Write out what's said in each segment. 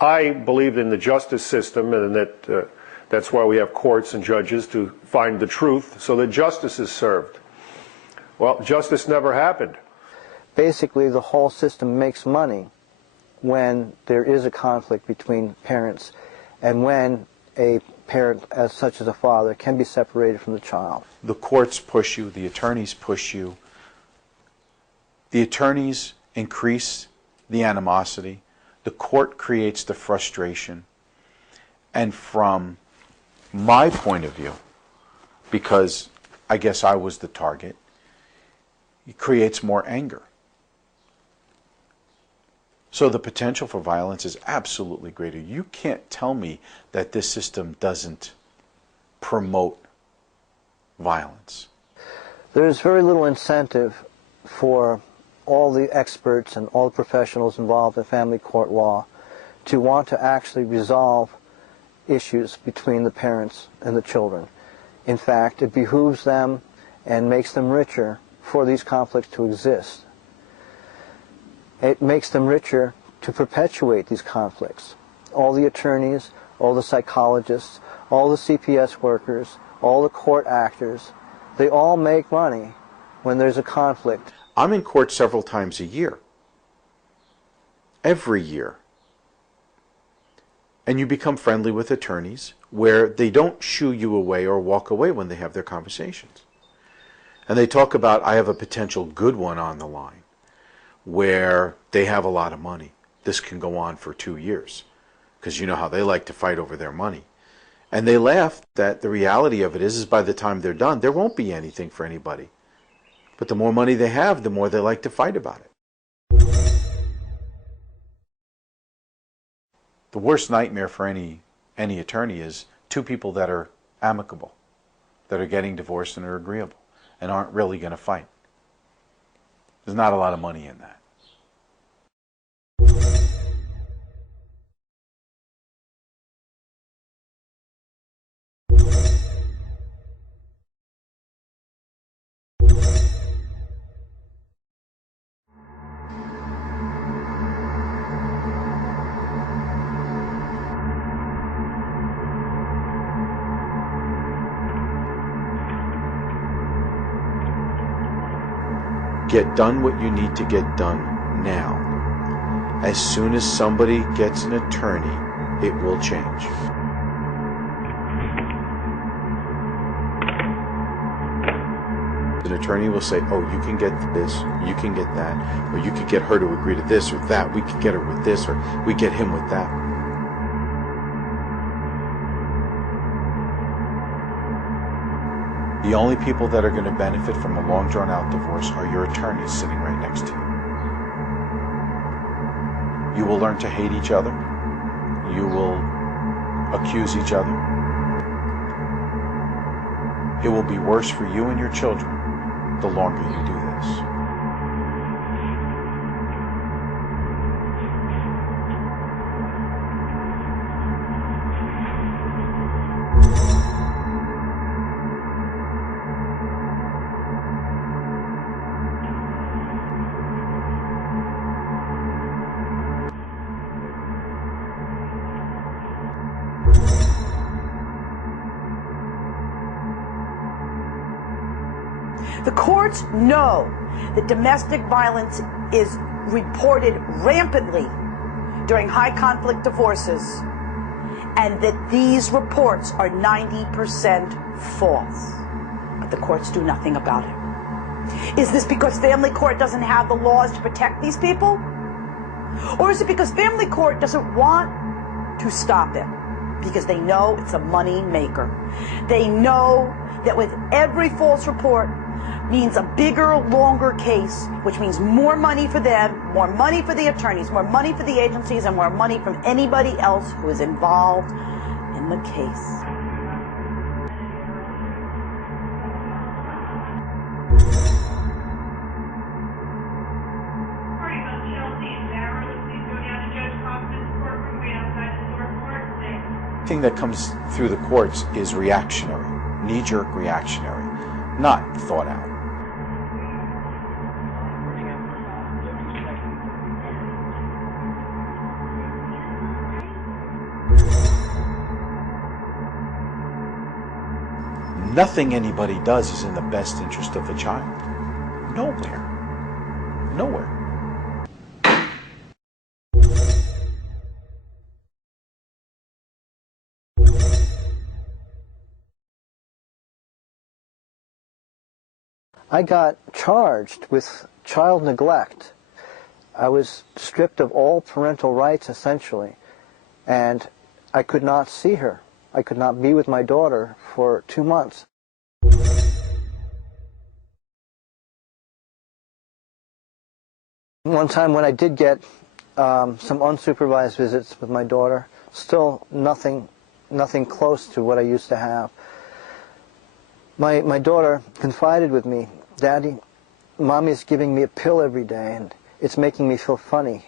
I believe in the justice system, and that that's why we have courts and judges, to find the truth so that justice is served. Well, justice never happened. Basically, the whole system makes money when there is a conflict between parents and when a parent, as such as a father, can be separated from the child. The courts push you, the attorneys push you. The attorneys increase the animosity. The court creates the frustration. And from my point of view, because I guess I was the target, it creates more anger. So the potential for violence is absolutely greater. You can't tell me that this system doesn't promote violence. There's very little incentive for all the experts and all the professionals involved in family court law to want to actually resolve issues between the parents and the children. In fact, it behooves them and makes them richer for these conflicts to exist. It makes them richer to perpetuate these conflicts. All the attorneys, all the psychologists, all the CPS workers, all the court actors, they all make money when there's a conflict. I'm in court several times a year. Every year. And you become friendly with attorneys where they don't shoo you away or walk away when they have their conversations. And they talk about, I have a potential good one on the line, where they have a lot of money. This can go on for 2 years, because you know how they like to fight over their money. And they laugh that the reality of it is by the time they're done, there won't be anything for anybody. But the more money they have, the more they like to fight about it. The worst nightmare for any attorney is two people that are amicable, that are getting divorced and are agreeable, and aren't really going to fight. There's not a lot of money in that. Get done what you need to get done now. As soon as somebody gets an attorney, it will change. An attorney will say, oh, you can get this, you can get that, or you could get her to agree to this or that, we could get her with this, or we get him with that. The only people that are going to benefit from a long drawn-out divorce are your attorneys sitting right next to you. You will learn to hate each other. You will accuse each other. It will be worse for you and your children the longer you do this. The courts know that domestic violence is reported rampantly during high conflict divorces, and that these reports are 90% false. But the courts do nothing about it. Is this because family court doesn't have the laws to protect these people? Or is it because family court doesn't want to stop it? Because they know it's a money maker. They know that with every false report means a bigger, longer case, which means more money for them, more money for the attorneys, more money for the agencies, and more money from anybody else who is involved in the case. The thing that comes through the courts is reactionary, knee-jerk reactionary, not thought out. Nothing anybody does is in the best interest of the child. Nowhere. Nowhere. I got charged with child neglect. I was stripped of all parental rights, essentially, and I could not see her. I could not be with my daughter for 2 months. One time when I did get some unsupervised visits with my daughter, still nothing close to what I used to have. My daughter confided with me, "Daddy, Mommy's giving me a pill every day and it's making me feel funny.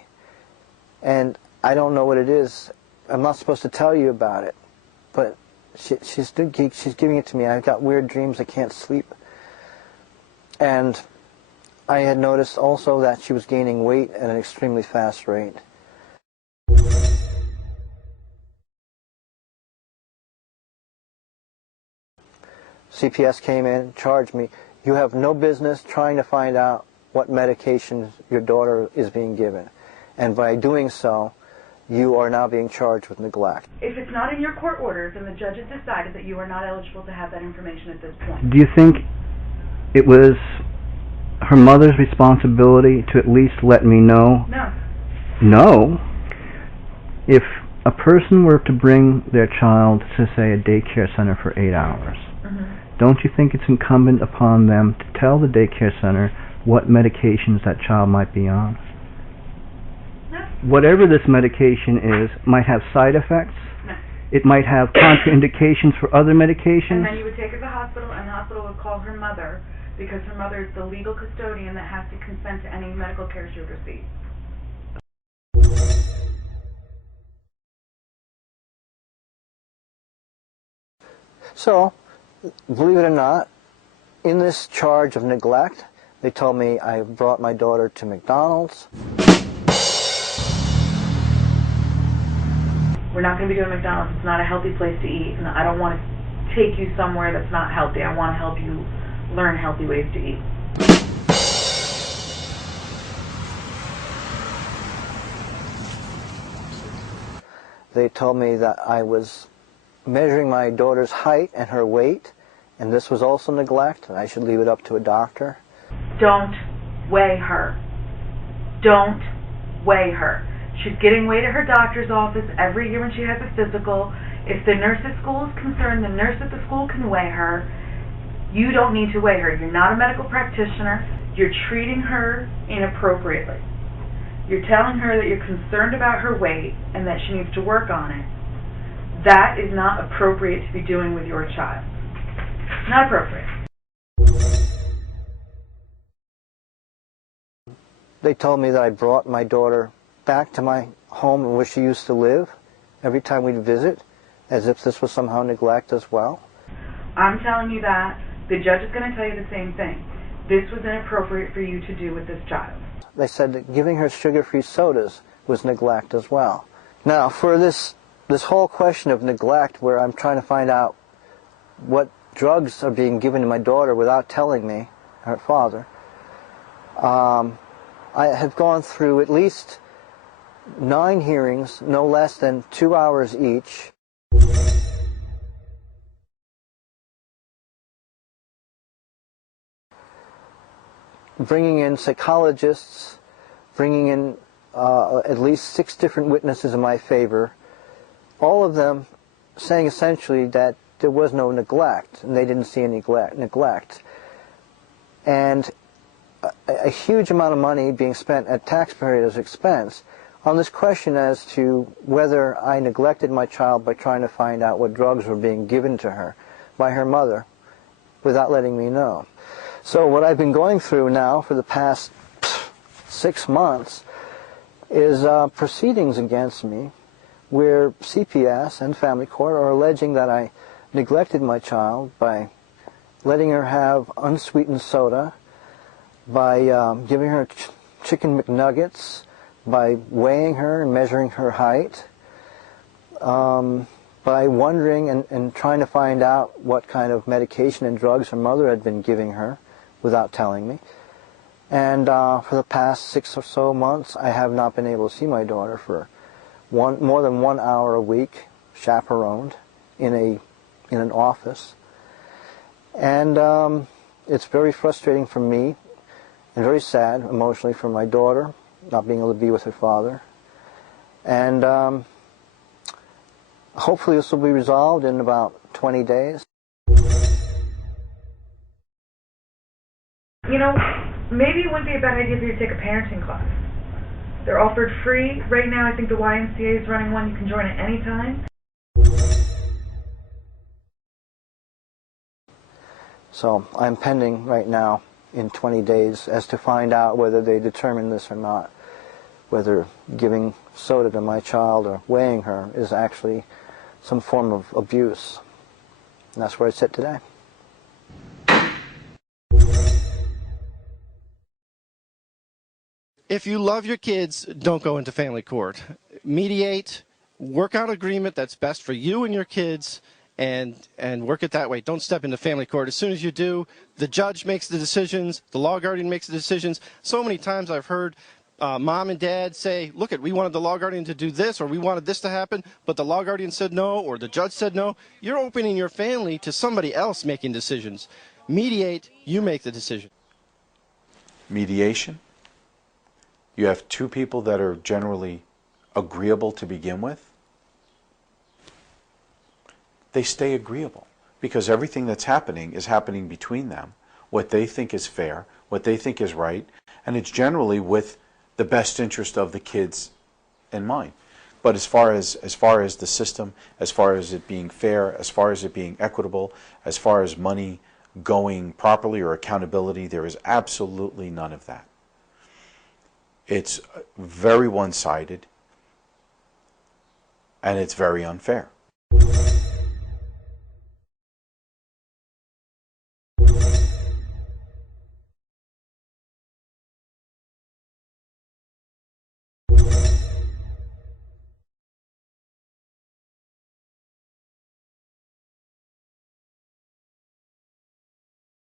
And I don't know what it is. I'm not supposed to tell you about it. But she's giving it to me. I've got weird dreams. I can't sleep." And I had noticed also that she was gaining weight at an extremely fast rate. CPS came in, charged me. "You have no business trying to find out what medications your daughter is being given. And by doing so, you are now being charged with neglect." If it's not in your court orders and the judge has decided that you are not eligible to have that information at this point. Do you think it was her mother's responsibility to at least let me know? No. No. If a person were to bring their child to, say, a daycare center for 8 hours, don't you think it's incumbent upon them to tell the daycare center what medications that child might be on? No. Whatever this medication is might have side effects. No. It might have contraindications for other medications. And then you would take her to the hospital, and the hospital would call her mother, because her mother is the legal custodian that has to consent to any medical care she would receive. So, believe it or not, in this charge of neglect, they told me I brought my daughter to McDonald's. We're not going to be doing McDonald's. It's not a healthy place to eat, and I don't want to take you somewhere that's not healthy. I want to help you learn healthy ways to eat. They told me that I was measuring my daughter's height and her weight, and this was also neglect, and I should leave it up to a doctor. Don't weigh her. Don't weigh her. She's getting weighed at her doctor's office every year when she has a physical. If the nurse at school is concerned, the nurse at the school can weigh her. You don't need to weigh her. You're not a medical practitioner. You're treating her inappropriately. You're telling her that you're concerned about her weight and that she needs to work on it. That is not appropriate to be doing with your child. Not appropriate. They told me that I brought my daughter back to my home where she used to live every time we'd visit, as if this was somehow neglect as well. I'm telling you that. The judge is going to tell you the same thing. This was inappropriate for you to do with this child. They said that giving her sugar-free sodas was neglect as well. Now, for this whole question of neglect, where I'm trying to find out what drugs are being given to my daughter without telling me, her father, I have gone through at least 9 hearings, no less than 2 hours each. Bringing in psychologists, bringing in at least 6 different witnesses in my favor, all of them saying essentially that there was no neglect, and they didn't see any neglect. And a huge amount of money being spent at taxpayers' expense on this question as to whether I neglected my child by trying to find out what drugs were being given to her by her mother without letting me know. So what I've been going through now for the past 6 months is proceedings against me where CPS and family court are alleging that I neglected my child by letting her have unsweetened soda, by giving her chicken McNuggets, by weighing her and measuring her height, by wondering and trying to find out what kind of medication and drugs her mother had been giving her without telling me. And for the past 6 or so months, I have not been able to see my daughter for more than 1 hour a week, chaperoned in an office. And it's very frustrating for me and very sad emotionally for my daughter, not being able to be with her father. And hopefully this will be resolved in about 20 days. You know, maybe it wouldn't be a bad idea for you to take a parenting class. They're offered free. Right now, I think the YMCA is running one. You can join at any time. So I'm pending right now in 20 days as to find out whether they determine this or not, whether giving soda to my child or weighing her is actually some form of abuse. And that's where I sit today. If you love your kids, don't go into family court. Mediate, work out an agreement that's best for you and your kids, and work it that way. Don't step into family court. As soon as you do, the judge makes the decisions, the law guardian makes the decisions. So many times I've heard mom and dad say, look, we wanted the law guardian to do this, or we wanted this to happen, but the law guardian said no, or the judge said no. You're opening your family to somebody else making decisions. Mediate, you make the decision. Mediation. You have two people that are generally agreeable to begin with. They stay agreeable because everything that's happening is happening between them, what they think is fair, what they think is right, and it's generally with the best interest of the kids in mind. But as far as the system, as far as it being fair, as far as it being equitable, as far as money going properly or accountability, there is absolutely none of that. It's very one-sided, and it's very unfair.